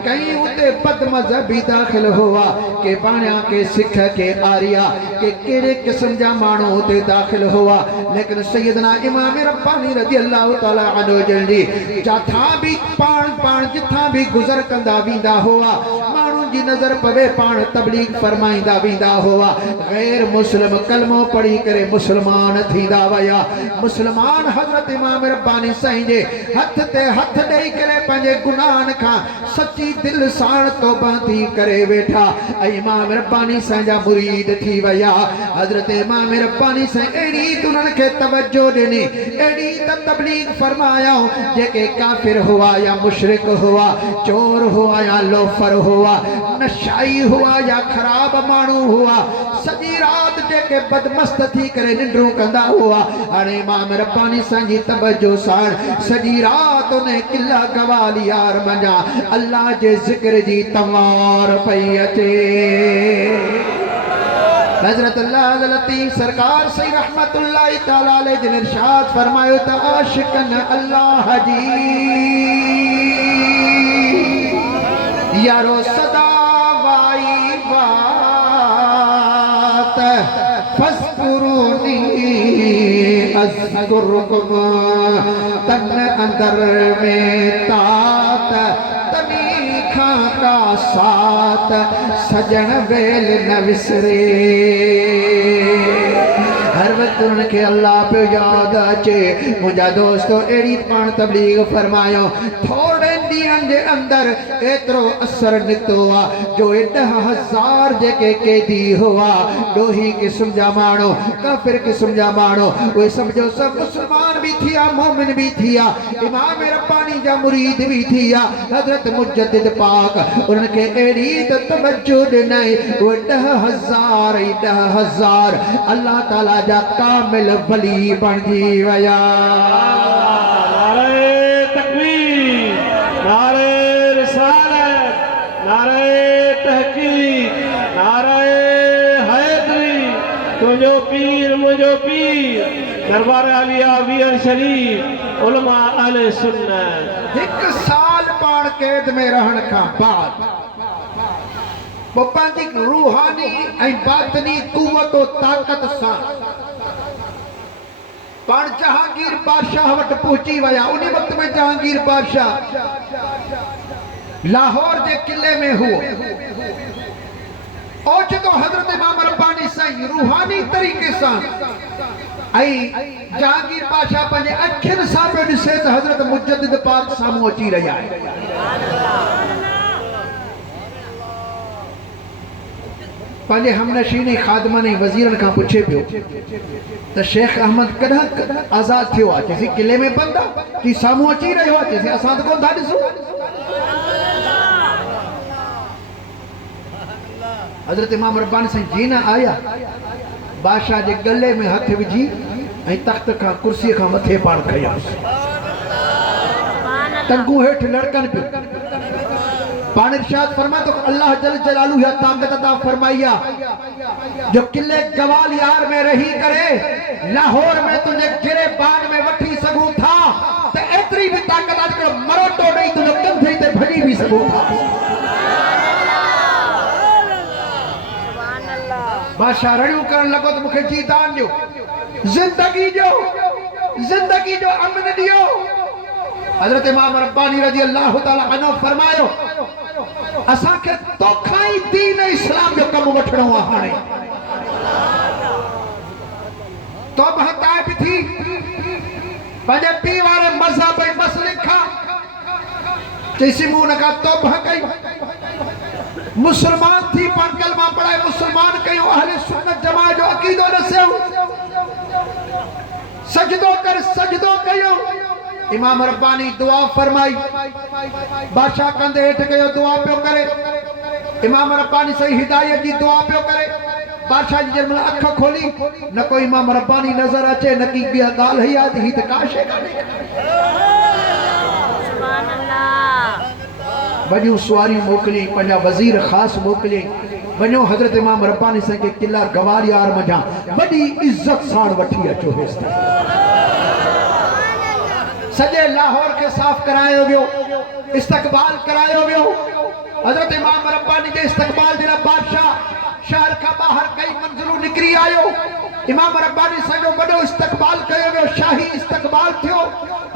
कई उते बदमज़हबी दाखिल हुआ के बाणिया के सिख के आर्या के केड़े किस्म जा माण्हू उते दाखिल हुआ। लेकिन सैयदना इमाम रब्बानी रज़ी अल्लाह ताला अन्हु जल्दी जाथा भी पाण जिथा भी गुज़र कंदा वेंदा हुआ, माण्हू जी नज़र पवे पाण तबलीग फरमाईंदा वेंदा हुआ। गैर मुस्लिम कलमो पढ़ी करे मुसलमान थींदा वया। मुसलमान हज़रत इमाम रब्बानी साईं जे हथ ते हथ ॾेई करे पंहिंजे गुनाहनि खां सची दिल साण तौबा थी करे वेठा। इमाम रब्बानी साईं जा मुरीद थी वया। हज़रत इमाम रब्बानी साईं अहिड़ी त उन्हनि खे तवज्जो ॾिनी, अहिड़ी त तबलीग फरमायाऊं जेके काफ़िर हुआ या मुशरिक हुआ, चोर हुआ या लोफर हुआ, नशाई हुआ या ख़राब माण्हू हुआ, सॼी रात जेके बदमस्त थी करे निंड्रूं कंदा हुआ। हाणे इमाम रब्बानी साईं जी तवज्जो साण सॼी रात उन किला गवालियार मञा अल्लाह जे ज़िक्र जी तवार पई अचे। हज़रत अल्लाह लतीफ़ सरकार सही रहमतुल्लाहि तआला अलैहि जिन इरशाद फरमायो त आशिकन अल्लाह जी यारो सदा वाई बात फस्कुरूनी अज़कुरुकुम, तन अंदर में तात तनी खां का साथ सजन वेल न विसरे। हर वक्त उनके अल्लाह पे याद अचे। मुंहिंजा दोस्तों अहिड़ी पाण तबलीग फरमायो थोड़े ॾींहंनि जे अंदर एतिरो असर निकितो आहे जो 10,000 जेके कैदी हुआ, ॾोही क़िस्म जा माण्हू, काफ़िर क़िस्म जा माण्हू, उहे सम्झो सभु मुस्लमान भी थिया, मोमिन भी थिया, इमाम रब्बानी जा मुरीद भी थिया। हज़रत मुजद्दिद पाक उन्हनि खे अहिड़ी त तवज्जो ॾिनई, उहे 10,000 अल्लाह ताला जा कामिल वली बणजी वया। नारे तकबीर, नारे रिसालत, नारे तहकीक, नारे हैदरी, तुझो पीर मुझो पीर, दरबार आलिया वीर शरीफ, उलमा अहले सुन्नत। 1 साल पाण कैद में रहण खां बाद पंहिंजी रूहानी ऐं बातनी कुवत ताक़त सां पाण जहांगीर बादशाह वटि पहुची विया। उन वक्त में जहांगीर बादशाह लाहौर के किले में हुओ। ओचितो हज़रत इमाम रब्बानी साईं रूहानी तरीक़े सां ऐं जहांगीर बादशाह पंहिंजे अखियुनि सां पियो ॾिसे त हज़रत मुजद्दिद पाक साम्हूं अची रहिया आहिनि। पंहिंजे हमनशीनी खादमनि ऐं वज़ीरनि खां पुछे पियो त शेख अहमद कॾहिं आज़ाद थियो आहे? चइसि किले में बंद आहे, की साम्हूं अची रहियो आहे? चइसि असां त कोन था ॾिसूं। हज़रत इमाम रब्बानी साईं जीअं न आया, बादशाह जे गले में हथ विझी ऐं तख़्त खां कुर्सीअ खां मथे पाण खयोसि, टंगूं हेठि लड़कनि पियो। पाण इरशाद फरमा तो अल्लाह जल जलालू या ताकत अता फरमाई जो किले गवाल यार में रही करे लाहौर में तुझे गिरे बाग में वठी सघूं था त एतरी भी ताकत अॼुकल्ह मरोटो नहीं तुझे कंधे ते भॼी भी सघूं था। बादशाह रड़ियूं करण लॻो त मूंखे जी दान ॾियो, ज़िंदगी जो अमन ॾियो। हज़रत इमाम रब्बानी रज़ी अल्लाह ताला अन्हु फरमायो असांखे तोखां ई दीन इस्लाम जो कमु वठणो आहे। हाणे तौबा ताइब थी पंहिंजे पीउ वारे मज़हब ऐं मसलिक खां चइसि मूं हुन खां तौबा कई, मुसलमान थी पाण कलमा पढ़ाए मुसलमान कयूं, अहले सुन्नत जमात जो अक़ीदो ॾसियो, सजदो कर सजदो कयो। इमाम रब्बानी दुआ फरमाई, बादशाह कंधे हेठि कयो, दुआ पियो करे। इमाम रब्बानी सही हिदायत जी दुआ पियो करे। बादशाह जी जंहिं महिल अख खोली न कोई इमाम रब्बानी नज़र अचे न की ॿिया ॻाल्हि याद ही त का शइ कान्हे। वॾियूं सुवारियूं मोकिलियईं, पंहिंजा वज़ीर ख़ासि मोकिलियईं, वञो हज़रत इमाम रब्बानी साईं खे किला गवार यार मझां वॾी इज़त सां वठी अचो। हेसि सॼे लाहौर के साफ़ करायो वियो, इस्तक़बाल करायो वियो। हज़रत इमाम रब्बानी जे इस्तक़बाल जे लाइ बादशाह शहर खां ॿाहिरि कई मंज़िलूं निकिरी आयो। इमाम रब्बानी साईं जो वॾो इस्तक़बाल कयो वियो, शाही इस्तक़बाल थियो।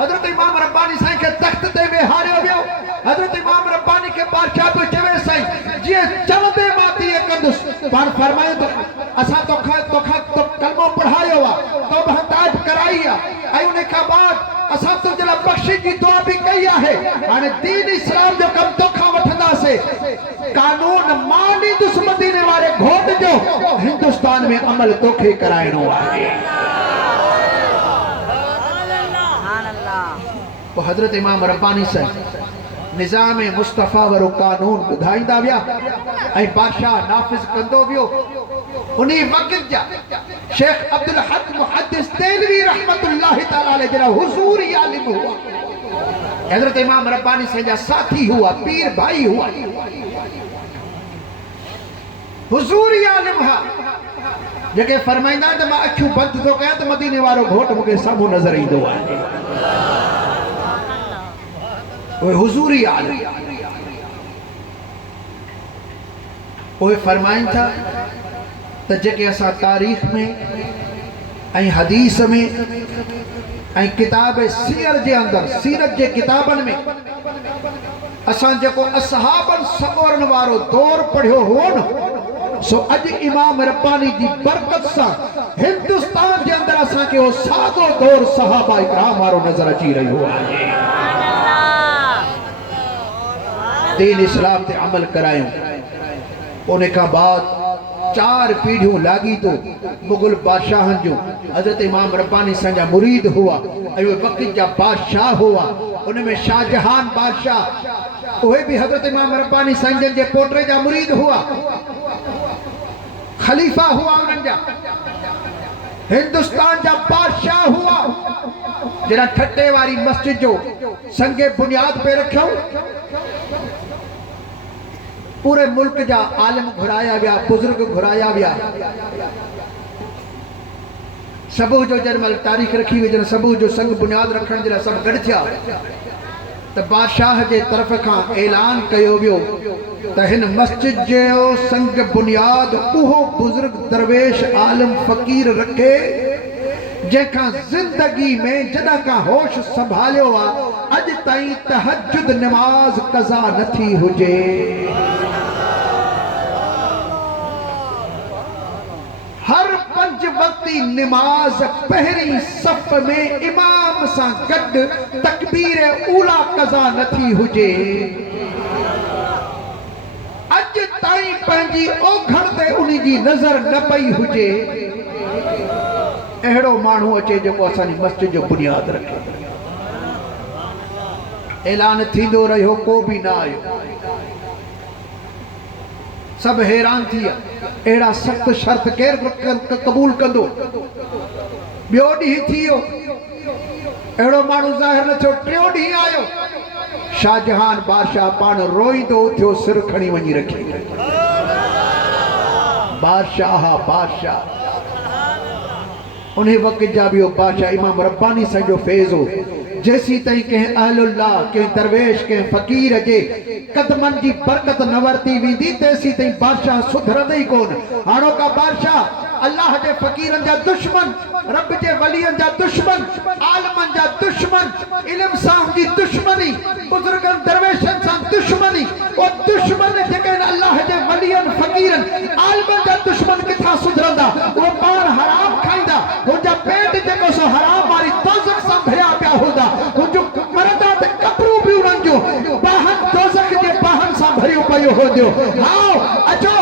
हज़रत इमाम रब्बानी साईं खे तख़्त ते वेहारियो वियो। हज़रत इमाम रब्बानी के बादशाह पियो चवे साईं जीअं चवंदे मां तीअं कंदुसि। पाण फरमायो त असां तोखां कलमो पढ़ायो आहे, तौबा ताइब कराई आहे ऐं उन खां बाद असां तुंहिंजे लाइ बख़्शिश जी दुआ बि कई आहे। हाणे दीन इस्लाम जो कमु तोखां वठंदासीं। कानून मां ॾींदुसि मदीने वारे घोट जो, हिंदुस्तान में अमल तोखे कराइणो आहे। पोइ हज़रत इमाम रब्बानी साईं निज़ाम मुस्तफ़ा वारो कानून ॿुधाईंदा विया ऐं बादशाह नाफ़िज़ कंदो वियो। उन वक़्त जा शेख अब्दुल हक मुहद्दिस देलवी रहमतुल्लाह ताला अलैह जरा हुजूरी आलिम हुआ। हज़रत इमाम रब्बानी साईं जा साथी हुआ, पीर भाई हुआ, हुजूरी आलिम हुआ, जेके फरमाईंदा त मां अखियूं बंदि थो कयां त मदीने वारो घोट मूंखे साम्हूं नज़र ईंदो आहे। उहे हुजूरी आलिम उहे फरमाइनि था त जेके असां तारीख़ में ऐं हदीस में ऐं किताब सीरत जे अंदरि सीरत जे किताबनि में असां जेको असहाबनि सबोरनि वारो दौर पढ़ियो हुओ न, सो अॼु इमाम रब्बानी जी बरकत सां हिंदुस्तान जे अंदरि असांखे उहो सादो दौर सहाबा इकराम वारो नज़र अची रहियो आहे। दीन इस्लाम ते अमल करायूं। उन खां बाद 4 पीढ़ियूं लागी तो मुग़ल बादशाहनि जो हज़रत इमाम रब्बानी साईं जा मुरीद हुआ ऐं उहे वक़्त जा बादशाह हुआ। उनमें शाहजहान बादशाह उहे भी हज़रत इमाम रब्बानी साईं जे पोटे जा मुरीद हुआ, खलीफा हुआ उन्हनि जा, हिंदुस्तान जा बादशाह हुआ। जरा ठट्टे वारी मस्जिद जो संगे बुनियाद पे रखियो, पूरे मुल्क जा आलिम घुराया विया, बुजुर्ग घुराया विया। सबूह जो जन्मल तारीख़ रखी हुई, जन सबूह जो संग बुनियाद रखण जे लाइ सभु गॾु थिया त बादशाह जे तरफ़ खां ऐलान कयो वियो त हिन मस्जिद जो संग बुनियाद उहो बुजुर्ग दरवेश आलिम फ़कीर रखे जंहिंखां ज़िंदगी में जॾहिं खां होश संभालियो आहे अॼु ताईं तहज्जुद नमाज़ क़ज़ा नथी हुजे। नमाज पहिरीं सफ़ में इमाम सां गॾु तकबीर ऊला कज़ा नथी हुजे, अॼु ताईं पंहिंजी ओघड़ ते उन जी नज़र न पई हुजे, अहिड़ो माण्हू अचे जेको असांजी मस्जिद जो बुनियाद रखे। ऐलान थींदो रहियो, को बि न आयो, सभु हैरान थी विया, अहिड़ा सख़्त शर्त केरु क़बूल कंदो। ॿियो ॾींहुं थी वियो, अहिड़ो माण्हू ज़ाहिर न थियो। टियों ॾींहुं आयो, शाहजहान बादशाह पाण रोईंदो उथियो, सिर खणी वञी रखी। बादशाह उन्हें वक़्त जा भी बादशाह इमाम रब्बानी सां जो फैज़ हो। जैसी ताईं कंहिं अहलुल्लाह, कंहिं दरवेश, कंहिं फ़कीर जे कदमनि जी बरकत न वरती वेंदी, तेसी ताईं बादशाह सुधरंदे ई कोन। हाणोका बादशाह अल्लाह जे फ़कीरनि जा दुश्मन, रब जे वलियनि जा दुश्मन, आलमनि जा दुश्मन, इल्म सां जी दुश्मनी, बुज़ुर्गनि दरवेशनि सां दुश्मनी, वो दुश्मन जेके अल्लाह जे वलियनि फ़कीरनि आलमनि जा दुश्मन किथां सुधरंदा? वो पाण हराम खाईंदा, हुनजा पेट जेको सो हराम वारी दोज़ख सां भरिया पिया हूंदा, हुनजो मरदा ते कपरू बि उन्हनि जो बाहन दोज़ख जे बाहन सां भरियो पियो हूंदो। आओ अचो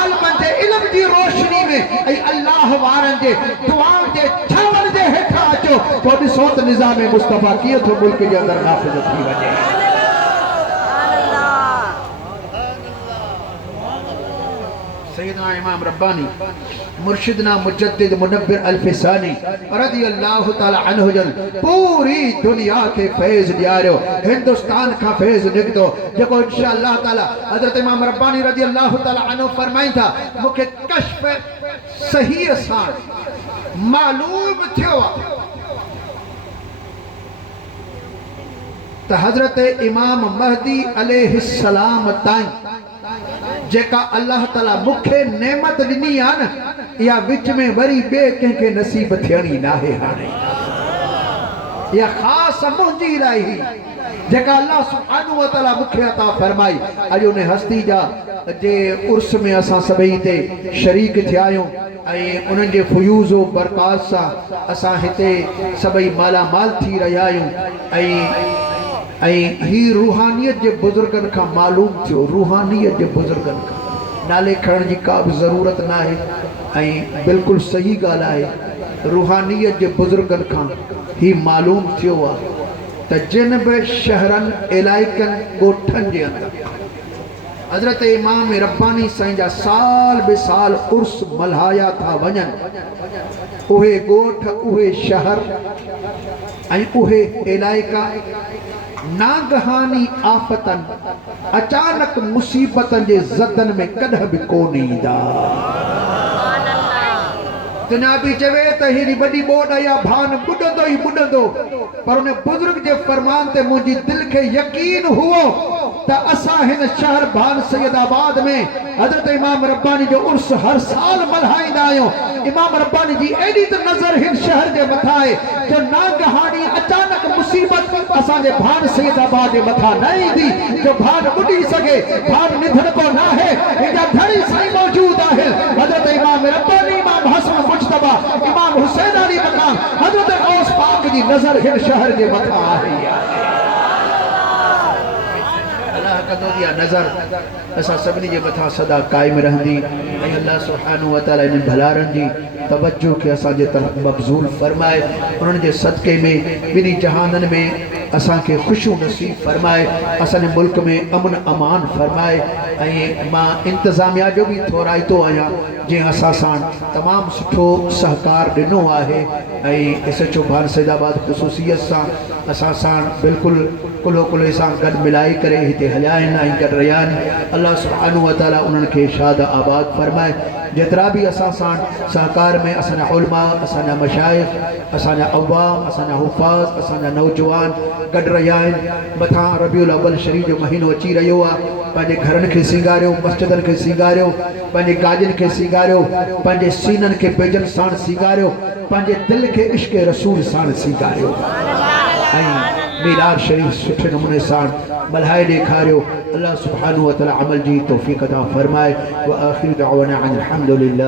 आलमनि जे इल्म जी रोशनी में ऐं अल्लाह वारनि जे दुआउनि जे छांवर जे हेठां अचो, तो ॾिसो त निज़ाम मुस्तफ़ा कीअं थो मुल्क जे अंदरि नाफ़िज़ थी वञे। सैयदना इमाम रब्बानी मुर्शिदना मुजद्दिद मुनव्विर अल्फिसानी रज़ी अल्लाह ताला अन्हु जन पूरी दुनिया के फैज़ ॾियारियो, हिंदुस्तान का फैज़ निकितो, जेको इंशाअल्लाह ताला हज़रत इमाम रब्बानी रज़ी अल्लाह ताला अन्हु फरमाईं था, मूंखे कश्फ सही सां मालूम थियो त हज़रत इमाम महदी अलैहिस्सलाम ताईं जेका अल्लाह ताला मूंखे नेमत ॾिनी आहे न, इहा विच में वरी ॿिए कंहिंखे नसीब थियणी नाहे। हाणे इहा ख़ासि मुंहिंजी लाइ ही जेका अल्लाह सुब्हानहु व तआला मूंखे अता फरमाई। अॼु उन हस्ती जा जे उर्स में असां सभई हिते शरीक थिया आहियूं ऐं उन्हनि जे फयूज़ व बरक़ात सां असां हिते सभई मालामाल थी रहिया आहियूं। ऐं ही रूहानियत जे बुज़ुर्गनि खां मालूम थियो, रूहानियत जे बुज़ुर्गनि खां नाले खणण जी का बि ज़रूरत न आहे ऐं बिल्कुलु सही ॻाल्हि आहे। रूहानियत जे बुज़ुर्गनि खां ही मालूम थियो आहे त जिन बि शहरनि इलाइक़नि ॻोठनि जे अंदरि हज़रत इमाम रब्बानी साईं जा साल बे साल उर्स मल्हाया था वञनि, उहे ॻोठ, उहे शहर ऐं उहे इलाइक़ा नागहानी आफ़तनि, अचानक मुसीबतनि जे ज़दनि में कॾहिं बि कोन ईंदा। जनाबी चवे त हेॾी वॾी ॿोॾ या भान ॿुॾंदो ई ॿुॾंदो, पर उन बुज़ुर्ग जे फरमान ते मुंहिंजी दिलि खे यकीन हुओ त असां हिन शहर भान सैयदाबाद में हज़रत इमाम रब्बानी जो उर्स हर साल मल्हाईंदा आहियूं। इमाम रब्बानी जी एॾी त नज़र हिन शहर जे मथां आहे जो नागहानी अचानक मुसीबत असांजे भान सैयदाबाद जे मथां न ईंदी जो भान ॿुॾी सघे, भान निधन को न आहे। हिन जा धणी साईं मौजूद आहिनि, हज़रत इमाम रब्बानी, इमाम हसन मुज्तबा, इमाम हुसैन अली मकाम, हज़रत गौस पाक जी नज़र हिन शहर जे मथां आहे। अल्लाह कदो दिया नज़र असां सभिनी जे मथां सदा क़ाइमु रहंदी ऐं अल्लाह सुब्हानहु व तआला इन भलारनि जी तवज्जो खे असांजे तरफ़ मबज़ूल फरमाए, उन्हनि जे सदक़े में ॿिन्ही जहाननि में असांखे ख़ुशियूं नसीब फरमाए, असांजे मुल्क में अमन अमान फरमाए। ऐं मां इंतज़ामिया जो बि थोराइतो आहियां जंहिं असां सां तमामु सुठो सहकार ॾिनो आहे ऐं SHO भान सैयदाबाद ख़ुसूसियत सां असां सां बिल्कुलु कुल्हो कुल्हे सां गॾु मिलाए करे हिते हलिया आहिनि ऐं गॾु रहिया आहिनि। अल्लाह सुब्हानहु व तआला उन्हनि खे शाद आबाद फरमाए। जेतिरा बि असां सां सहकार में असांजा उलमा, असांजा मशाइख़, असांजा अवाम, असांजा हुफ़ाज़, असांजा नौजवान गॾु रहिया आहिनि। मथां रबीउल अव्वल शरीफ़ जो महीनो अची रहियो आहे, पंहिंजे घरनि खे सींगारियो, मस्जिदनि खे सींगारियो, पंहिंजे गाॾियुनि खे सींगारियो, पंहिंजे सीननि खे पेजनि साण सींगारियो, पंहिंजे दिलि खे इश्क़ रसूल साण सींगारियो ऐं मीलाद शरीफ़ सुठे नमूने साण मल्हाए ॾेखारियो। अल्लाह सुब्हानहु व तआला अमल जी तौफ़ीक़ अता फरमाए। व आख़िर दअवाना अनिल हम्दुलिल्लाह।